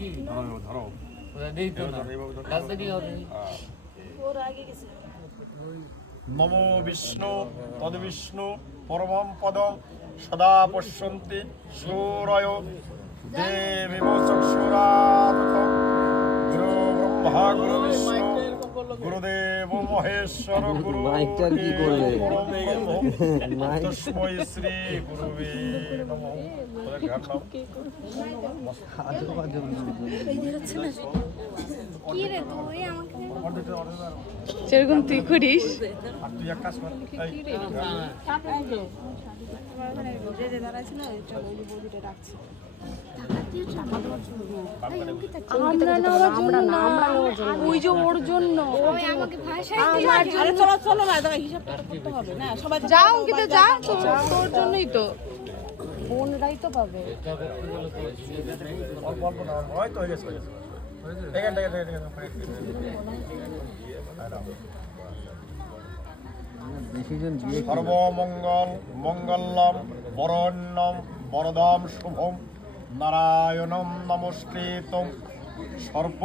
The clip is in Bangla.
ধরো নমো বিষ্ণু তদ্বিষ্ণু পরমম পদম সদা পশ্যন্তি সূরয় দেবীব চক্ষুরাতকম গুরু ব্রহ্মা গুরু বিষ্ণু গুরুদেব মহেশ্বর গুরু তস্मै শ্রী গুরুবে নমঃ। যেরকম তুই করিস আর তুই এক কাজ কর আমরা নেওয়ার জন্য না, ওই যে ওর জন্য যা অঙ্কিতা যা, তোর জন্যই তো বোনরাই তো পাবে। সর্বমঙ্গল মঙ্গলম বরণ্যম বরদাম শুভম নারায়ণম নমস্কৃতম সর্ব